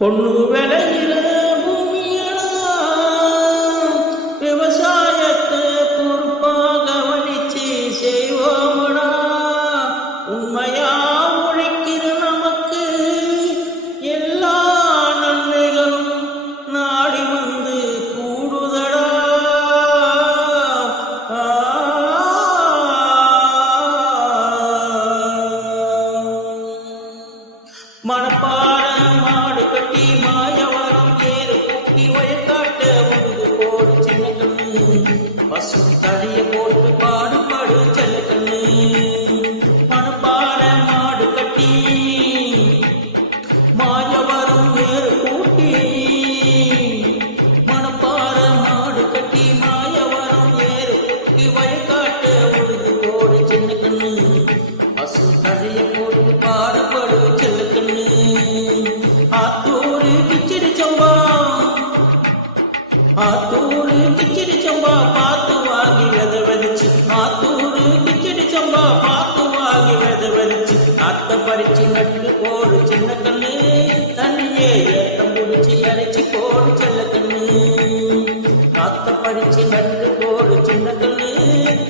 பொண்ணு விளையில பூமியெல்லாம் விவசாயத்தை பொறுப்பா கவனிச்சு செய்வோமடா. உண்மையா உழைக்கிற நமக்கு எல்லா நன்மைகளும் நாடி வந்து கூடுதடா. கட்டி மாயவரம் ஏறு குட்டி வயக்காட்ட உண்டு போடு சின்னங்கள் பசு தழிய போட்டு ஆத்தூரு கிச்சடி சம்பா பார்த்து வாங்கி வித விதைச்சு ஆத்தூரு கிச்சடி சம்பா பார்த்து வாங்கி வித விதைச்சு அத்தை பறிச்சு நட்டு போடு சின்ன கண்ணு. தண்ணியே ஏத்தம் முடிச்சு அரைச்சி போடு செல்ல கண்ணு. காத்த பறிச்சு நட்டு போடு சின்ன கண்ணு.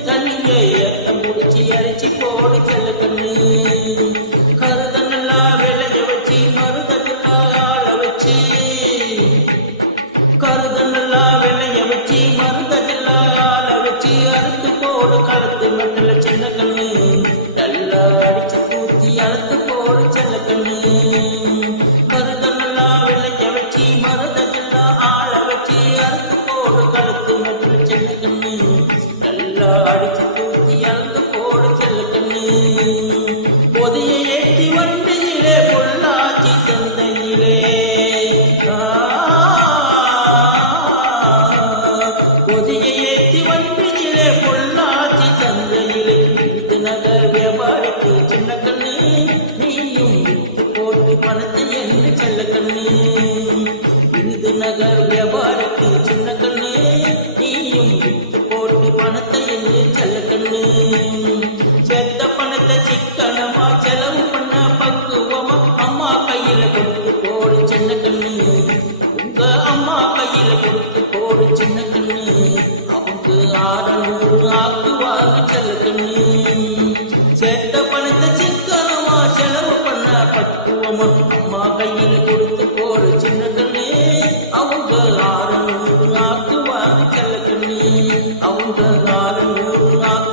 தண்ணியே ஏத்தம் முடிச்சு அரைச்சி போடு செல்ல கண்ணு. கருதன் போடு களத்து மெட்டல சின்ன கண்ணு. நல்லா அடிச்சு தூத்தி அழுத்து போடு செல்ல கண்ணு. கருத நல்லா வச்சு மருதட்டெல்லாம் ஆள வச்சு அறுத்து போடு களத்து மெட்டல சின்ன கண்ணு. நல்லா அடிச்சு தூத்தி அழுத்து போடு செல்ல கண்ணு. விருது வியாபாரிக்கு சின்ன கண்ணு நீயும் வித்து போட்டு பணத்தை என்று செல்ல கண்ணு. விருது நகர் வியாபாரிக்கு சின்ன கண்ணு நீயும் வித்து போட்டு பணத்தை என்று செல்ல கண்ணு. செத்த பணத்தை சிக்கனமா செலவு பண்ண பக்குவமா அம்மா கையில கொடுத்து போடு சின்ன கண்ணு. உங்க அம்மா கையில கொடுத்து போடு சின்ன கண்ணு. அவங்க ஆறநூறு ஆக்குவாங்க செல்ல கண்ணு. பக்குவமா அம்மா கையில் கொடுத்து போற சின்ன கண்ணு அவங்க ஆறு நூறு நாக்கு ஆக்குவாங்க செல்ல கண்ணு. அவங்க ஆறு நூறு நாக்கு